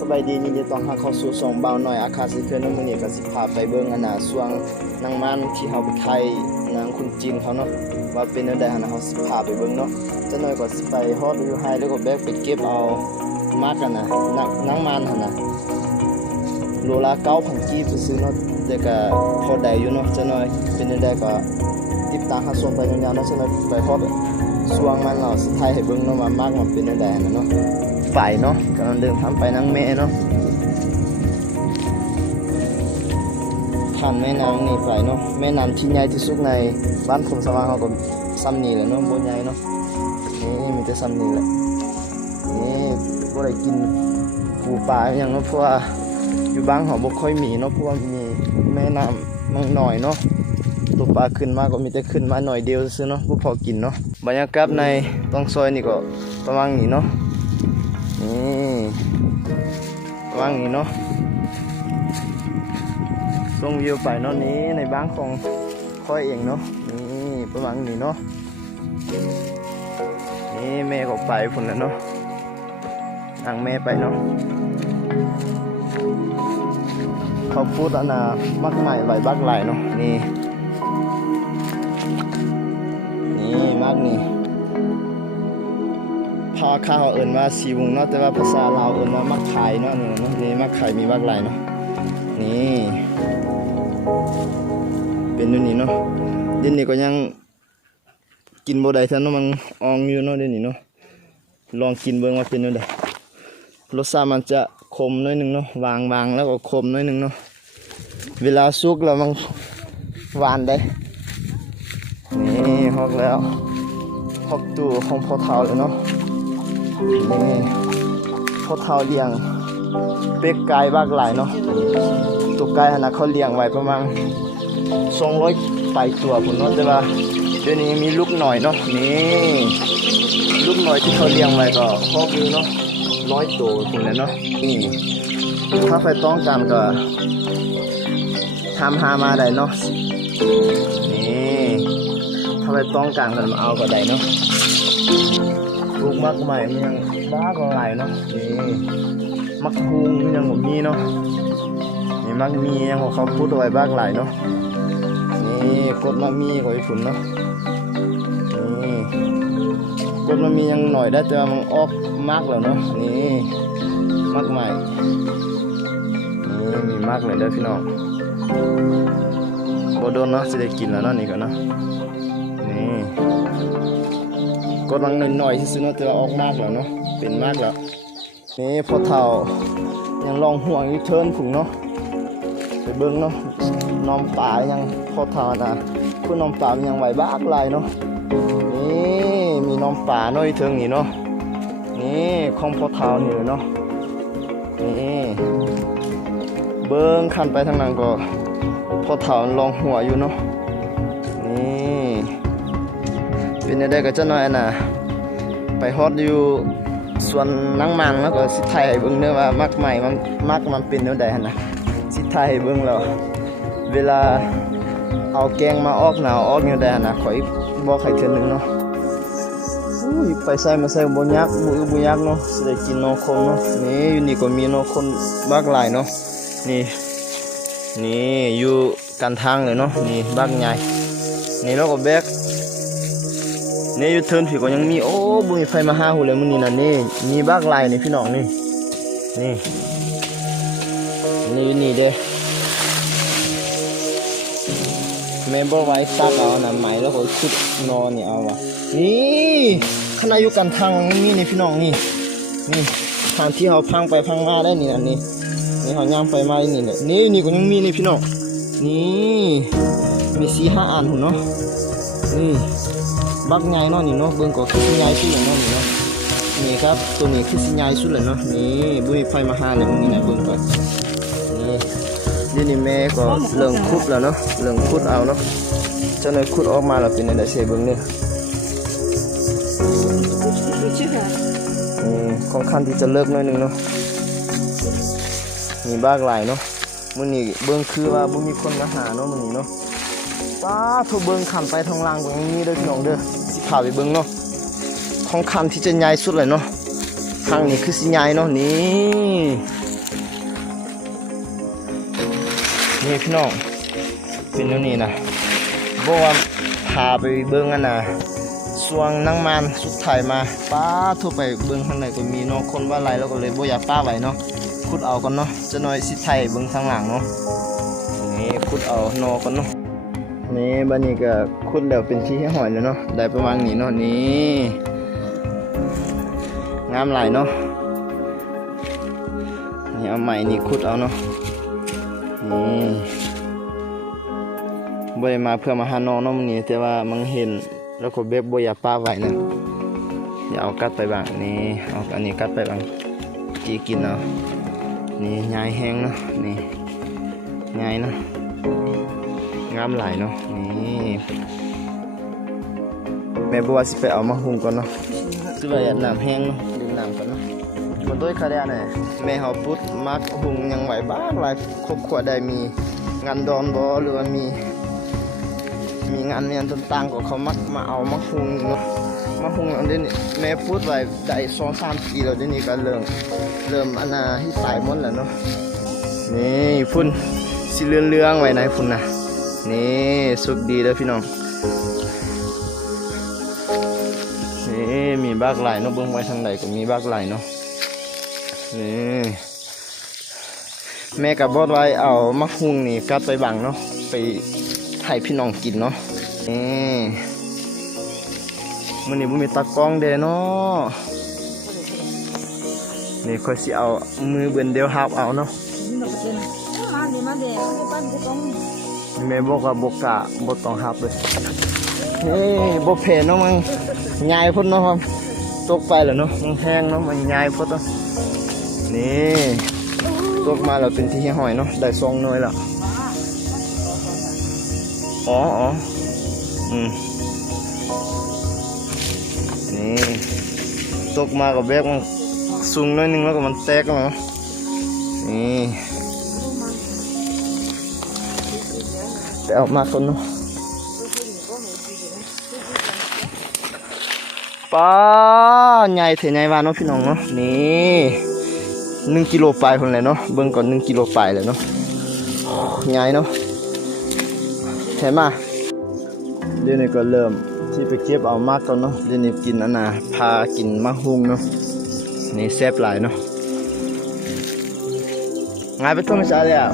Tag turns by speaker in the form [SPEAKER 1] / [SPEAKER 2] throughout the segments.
[SPEAKER 1] สบายดียินดีต้อนรับเข้าสู่ช่องเบาหน่อยอาคาสิเพื่อนน้ำมื้อนี้ก็สิพาไปเบิ่งอันน่ะช่วงนางมันที่เฮาไปไทยนางคุณจีนเขาเนาะว่าเป็นจังได๋หั่นะเฮาสิพาไปเบิ่งเนาะจักหน่อยก็สิไปฮอดอยู่ไฮแล้วก็แบกไปเก็บเอามากันนะนางนางมันหั่นน่ะโลละ9,000กีบซื่อเนาะแต่ก็พอได้อยู่เนาะจักหน่อยเป็นจังไดก็ติดตามรับชมไปยาวๆเนาะจักหน่อยไปฮอด ช่วงมันเราสิไทยให้เบิ่งเนาะว่ามากมันเป็นจังไดนะเนาะไปเนาะกำลังเดินทางไปนังแม่เนาะผ่านแม่น้ำนี่ไปเนาะแม่น้ำที่ใหญ่ที่สุดในบ้านผมสว่างเขาก็ซ้ำนี่แหละเนาะบนใหญ่เนาะนี่มีแต่ซ้ำนี่แหละนี่บ่ได้กินปูปลาอย่างเนาะเพราะว่าอยู่บ้านเขาบ่ค่อยมีเนาะเพราะว่ามีแม่น้ำมันหน่อยเนาะ ตัวปลาขึ้นมาก็มีแต่ขึ้นมาหน่อยเดียวซื่อเนาะบ่พอกินเนาะบรรยากาศในต้องซอยนี่ก็ประมาณนี้เนาะนี่ว่างนี้เนาะส่งวิวไปเนาะนี้ในบ้านของค่อยเองเนาะนี่ประมาณนี้เนาะนี่แม่ก็ไปพุ่นแล้วเนาะนางแม่ไปเนาะเขาพูดอันน่ะมักใหม่ไหวบักไหลเนาะนี่ นี่มากนี่ภาคาเขาเอิ่นว่าสีวงเนาะแต่ว่าภาษาลาวเอิ่นว่ามักไข่เนาะนี่เนาะนี่มักไข่มีบักไหลเนาะนี่เป็นอยู่นี่เนาะเดี๋ยวนี้ก็ยังกินบ่ได้ท่านเนาะมันอองอยู่เนาะเดี๋ยวนี้เนาะลองกินเบิ่งว่าเป็นจังไดรสชาติมันจะขมน้อยหนึงเนาะวางวางแล้วก็ขมน้อยหนึงเนาะเวลาสุกแล้วมันหวานได้ นี่ฮอกแล้วพบตู้ของพ่อเฒ่าเลยเนาะนี่พ่อเฒ่าเลี้ยงเป็กไก่บากหลายเนาะตัวไก่หั่นนะเขาเลี้ยงไว้ประมาณ200ไปตัวพุ่นเนาะแต่ว่าเดี๋ยวนี้มีลูกหน่อยเนาะนี่ลูกหน่อยที่เขาเลี้ยงไว้ก็พอคือเนาะร้อยตัวพุ่นแหละเนาะนี่ถ้าใครต้องการก็ทำหามาได้เนาะนี่ ถ้าไปต้องการกันมาเอาก็ได้เนาะลูกมักใหม่มันยังบ้าก็หลายเนาะนี่มักคุงมันยังบ่มีเนาะนี่มักมียังของเขาพูดอาไว้บ้างหลายเนาะนี่กดมักมีของไอ้ฝุ่นเนาะนี่กดมันมียังหน่อยได้แต่มันออกมากแล้วเนาะนี่มักใหม่นี่มีมากเลยเด้อพี่น้องบ่โดนเนาะสิได้กินแล้วเนาะนี่ก็เนาะ นี่กดลังหน่อยๆที่ซื้อเนาะแต่ว่าออกมากแล้วเนาะเป็นมากแล้วนี่พอเท่ายังลองห่วงยูเทิร์นผุงเนาะไปเบิ้งเนาะน้องป่ายังพอเท่านะคุณน้องป่ามันยังไหวบ้ากลายเนาะนี่มีน้องป่านาะอยเทิงนี่เนาะนี่ของพอเท่านี่เลยเนาะนี่เบิ้งขันไปทางนั้นก็พอเท่าลองหัวอยู่เนาะ เป็นได้ก็จะน้อยน่ะไปฮอดอยู่ส่วนนังมังแล้วก็สิไทยเบิ่งเด้อว่ามักใหม่มันมักมันเป็นแนวใดนะสิไทยเบิ่งแล้วเวลาเอาแกงมาออกหนาวออกแนวใดนะขอยบอกให้เทื่อนึงเนาะอุ้ยไปใส่มาใส่บ่ยักบ่อือบ่ยักเนาะสิได้กินนอคมเนาะนี่อยู่นี่ก็มีนอคนมากหลายเนาะนี่นี่อยู่กันทางเลยเนาะนี่บ้านใหญ่นี่เราก็แบก นี่อยู่เทิร์นผีก็ยังมีโอ้บุมีไฟมาห้าหูเลยมึงนี่นะนี่มีบ้านลายนี่พี่น้องนี่นี่นี่นี่เด้แม่บอกไว้ตักเอานะไหมแล้วก็ชุดนอนนี่เอาวะนี่ขณะอยู่กันทางนี่นี่พี่น้องนี่นี่ทางที่เขาพังไปพังมาได้นี่อันนี้นี่เขาย่างไปมานี่เลยนี่นี่ก็ยังมีนี่พี่น้องนี่มีสีห้าอันหุ่นเนาะนี่ บักใหญ่เนาะนี่เนาะเบิ่งก็คือสิใหญ่สุดเลยเนาะนี่เนาะนี่ครับตัวนี้คือสิใหญ่สุดเลยเนาะนี่บุยไฟมาหาเลยมึงนี่นะเบิ่งก่อนนี่ยวนี้แม่ก็เริ่มขุดแล้วเนาะเริ่มขุดเอาเนาะเจ้าหน่อยขุดออกมาแล้วเป็นอะไรเสียเบิ่งเนี่ยอืมค่อนข้างที่จะเลิกหน่อยหนึงเนาะมีบ้ากหลายเนาะมื้อนี้เบิ่งคือว่าบ่มีคนมาหาเนาะมื้อนี้เนาะ ป้าโทเบิ่งขันไปทางล่างตรงนี้เด้อพี่น้องเด้อสิพาไปเบิ่งเนาะของคันที่จะใหญ่สุดเลยเนาะทางนี้คือสิใหญ่เนาะนี่นี่พี่น้องเป็นอยู่นี่นะบอกว่าพาไปเบิ่งอันน่ะสวงนั่งมันสุดท้ายมาป้าทั่วไปเบิ่งข้างในก็มีเนาะคนว่าไรแล้วก็เลยบ่อยากป้าไหวเนาะขุดเอาก่อนเนาะจะน้อยสิไทยเบิ่งทางหลังเนาะนี่ขุดเอานอก่อนเนาะ นี่บัดนี้ก็ขุดแล้วเป็นที่ให้หอยแล้วเนาะได้ประมาณนี้เนาะนี่งามหลายเนาะนี่เอาใหม่นี่ขุดเอาเนาะนี่บ่ได้มาเพื่อมาหาน้องเนาะมื้อนี้แต่ว่ามันเห็นแล้วก็เบบบ่อยากป้าไว้นะอย่าเอากัดไปบ้างนี่เอาอันนี้กัดไปบ้างจีกินเอาะนี่ยายแห้งเนาะนี่ยายเนาะ งามหลายเนาะนี่แม่บัวสิไปเอามาหุงก่อนเนาะคือว่าอยากน้ำแห้งเนาะดื่มน้ำก่อนเนาะมันด้วยคาเดียเนี่ยแม่เฮาพุดมักหุงยังไหวบ้างหลายครอบครัวได้มีงานดอนบ่หรือว่ามี มีงานเรียนต่างๆก็เขามักมาเอามาหุงเนาะมาหุงอันนี้แม่พูดไว้ได้สองสามปีแล้วเดี๋ยวนี้ก็เริ่มเริ่มอันน่ะที่สายหมดแล้วเนาะนี่พุ่นสิเลื่องๆไว้ไหนพุ่นน่ะ นี่สุกดีเด้อพี่น้อง นี่มีบากหลายเนาะเบิ่งไว้ทางใดก็มีบากหลายเนาะ นี่แม่กับบอดไว้เอามะฮุงนี่กัดไปบังเนาะไปให้พี่น้องกินเนาะนี่มื้อนี้บ่มีตากล้องเด้เนาะนี่ค่อยสิเอามือเบิ่นเดียวหับเอาเนาะ
[SPEAKER 2] เดี๋ยวปั้นกูต้อง
[SPEAKER 1] แม่บอกว่าบ่กะบ่ต้องหับเลยเฮ้บ่เพนเนาะมันใหญ่พุ่นเนาะครับตกไปแล้วเนาะมันแห้งเนาะมันใหญ่พุ่นเนาะนี่ตกมาแล้วเป็นที่หอยเนาะได้สองน่วยแล้วอ๋ออ๋ออืมนี่ตกมากับแบกมันสูงน่อยนึงแล้วก็มันแตกแล้วเน ไปเอามาคนเนาะป้าใหญ่เถอะใหญ่วานเนาะพี่น้องเนาะนี่หนึ่งกิโลปลายคนเลยเนาะเบิ่งก่อนหนึ่งกิโลปลายเลยเนาะใหญ่เนาะเห็นมาเดี๋ยวนี้ก็เริ่มที่ไปเก็บเอามากก่อนเนาะเดี๋ยวนี้กินอันน่ะพากินมะฮุงเนาะนี่แซ่บหลายเนาะงายไปต้มชาเลยอะ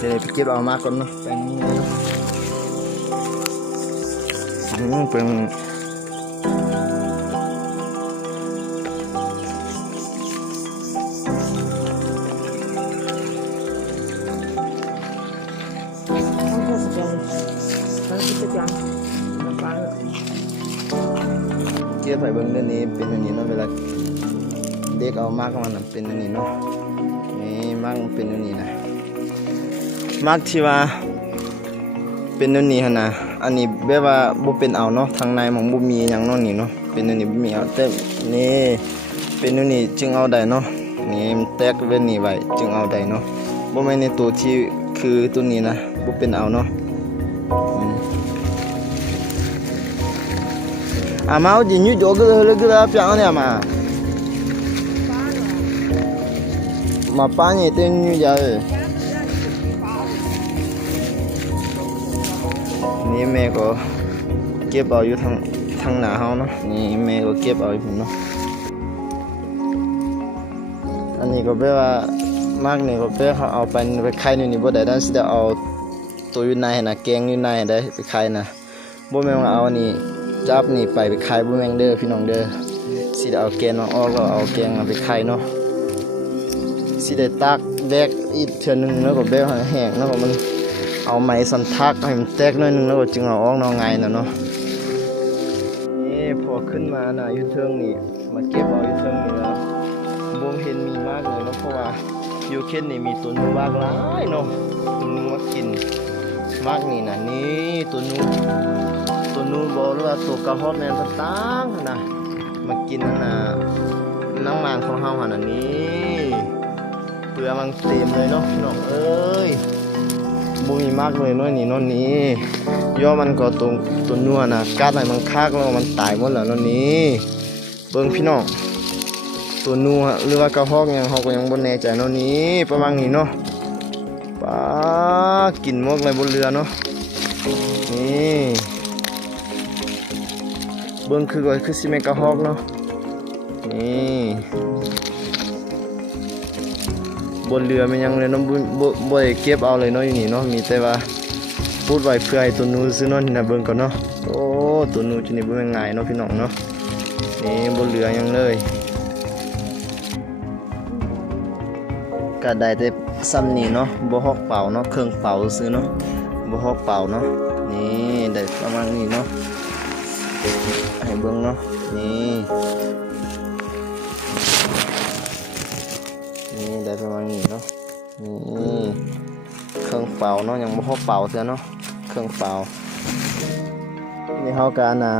[SPEAKER 1] เดี๋ยวไปเก็บเอามาก่อนเนาะแป้งนี่เนาะอืมเป็น
[SPEAKER 2] ต้งเพื่อสแกนต้องคิดจะจังน้ำปลา
[SPEAKER 1] เกียร์ไผ่เบิ้งเรื่องนี้เป็นอันนี้เนาะเวลาเด็กเอามากมันเป็นอันนี้เนาะนี่มากมันเป็นอันนี้นะ มากที่ว่าเป็นอันนี้หั่นนะอันนี้แบบว่าบ่เป็นเอาเนาะทางในมันบ่มีหยังเนาะนี่เนาะเป็นอันนี้บ่มีเอาแต่นี่เป็นอันนี้จึงเอาได้เนาะนี่มันแตกเว้นนี้ไว้จึงเอาได้เนาะบ่แม่นในตัวที่คือตัวนี้นะบ่เป็นเอาเนาะอืม Ama o dinho jogo le gra piang ne ama. Ma pa ni tên như giờ. Ni mẹ có kiếp bao nhiêu thằng thằng nào không nó. Ni mẹ có kiếp bao nhiêu nó. Anh này có นี้แม่ก็เก็บเอาอยู่ทางทางหนาเขาเนาะนี่แม่ก็เก็บเอาอยู่ผมเนาะอันนี้ก็แปลว่ามากนี่ก็แปลเขาเอาไปไปขายนี่นี่บ่ได้ด้านสิไดเอาตัวอยู่ในนะแกงอยู่ในได้ไปขายนะบ่แม่งเอาอันนี้จับนี่ไปไปขายบ่แม่งเด้อพี่น้องเด้อสิไดเอาแกงออกแล้เอาแกงมาไปขายเนาะสิได้ตักแบกอีกเทื่อนึงแล้วก็แบกแห้งแล้วก็มัน เอาไม้สันทักให้มันแตกหน่อยนึงแล้วก็จึงเอาออกนาะไงนะเนาะนี่พอขึ้นมานะอยู่เทิงนี่มาเก็บเอาอยู่เทิงนี่แล้วบ่เห็นมีมากเลยเนาะเพราะว่าอยู่เขตนี่มีตัวนูมากหลายเนาะตัวนูมากินมากนี่นะนี่ตัวนูตัวนู้บอกเลยว่าตัวกระหอบแมนต่างๆนะมากินนั่นน่ะน้ำมันของเฮาหันอันนี้เปลือกมันเต็มเลยเนาะพี่น้องเอ้ย บมีมากเลยน้อยนี่น้อยนี้ย่อมันก็ตัวตัวนัวนะกัดให้มันคักแล้วมันตายหมดแล้วน้อยนี้ เบิ่งพี่น้องตัวนูฮะหรือว่ากระหอกยังเฮาก็ยังบ่แน่ใจนาะนี่ประมาณนี้เนาะปลากินมกเลยบนเรือเนาะนี่เบิ่งคือก็คือสิแม่นกระหอกเนาะนี่ บนเรือมันยังเลยเนาะบ่บ่บ่ได้เก็บเอาเลยเนาะอยู่นี่เนาะมีแต่ว่าพูดไว้เพื่อให้ตัวนูซื้อเนาะนี่นะเบิ่งก่อนเนาะโอ้ตัวนูจะนี่บ่แม่นง่ายเนาะพี่น้องเนาะนี่บนเรือยังเลยก็ได้แต่ซ้ำนี่เนาะบ่ฮอกเป่าเนาะเครื่องเป่าซื้อเนาะบ่ฮอกเป่าเนาะนี่ได้ประมาณนี้เนาะให้เบิ่งเนาะนี่ นี่ได้ประมาณนี้เนาะนี่เครื่องเป่าเนาะยังบ่ฮอกเป่าเสียเนาะเครื่องเป่านี่เฮาก็น่ะ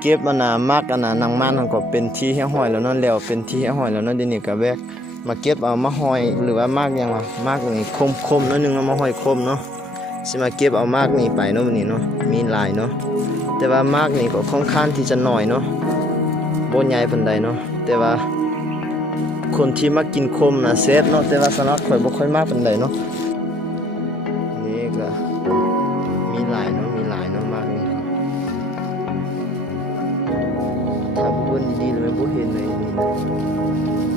[SPEAKER 1] เก็บอันน่ะมักอันน่ะนางมันมันก็เป็นที่ให้ห้อยแล้วนั่นแล้วเป็นที่ให้ห้อยแล้วนั่นเดี๋ยวนี้ก็แบกมาเก็บเอามาห้อยหรือว่ามากยังวะมากนี่คมคมนั่นนึงเอามาห้อยคมเนาะสิมาเก็บเอามากนี่ไปเนาะวันนี้เนาะมีหลายเนาะแต่ว่ามากนี่ก็ค่อนข้างที่จะหน้อยเนาะบ่ใหญ่ปานใดเนาะแต่ว่า คนที่มากินคมนะเซฟเนาะแต่ว่าสำหรับข่อยบ่ค่อยมากปานใดเนาะนี่ก็มีหลายเนาะมีหลายเนาะมากนี่ถ้าบุญดีๆเลยบุเห็นเลยนี่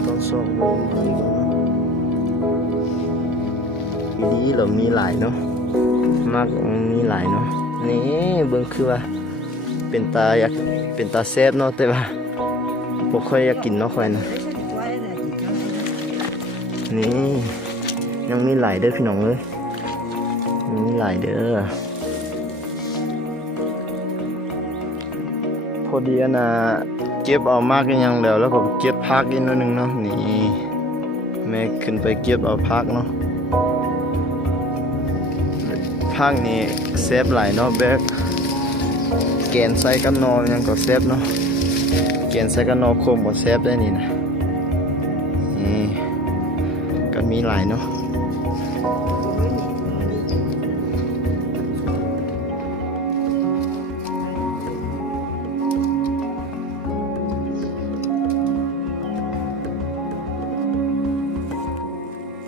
[SPEAKER 1] ต้องส่องดูดีก่อนเนาะดีเรามีหลายเนาะมากมีหลายเนาะนี่เบิ่งคือว่าเป็นตาอยากเป็นตาแซ่บเนาะแต่ว่าบ่ค่อยอยากกินเนาะค่อยนะ นี่ยังมีหลายเด้อพี่น้องเอ้ยยังมีหลายเด้อพอดีนะเก็บเอามากกันยังแล้ว แล้วก็เก็บพักอีกนิดนึงเนาะนี่แม่ขึ้นไปเก็บเอาพักเนาะพักนี้เซฟหลายเนาะแบกแกนใส่กันนอยังก็เซฟเนาะแกนใส่กันนอคมก็เซฟได้นี่นะนี่ ก็มีหลายเนาะ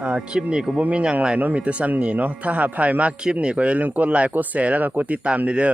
[SPEAKER 1] อ่าคลิปนี้ก็บ่มีหยังหลายเนาะมีแต่ซ้ำนี่เนาะถ้าหากใครมากคลิปนี้ก็อย่าลืมกดไลค์กดแชร์แล้วก็กดติดตามเด้อ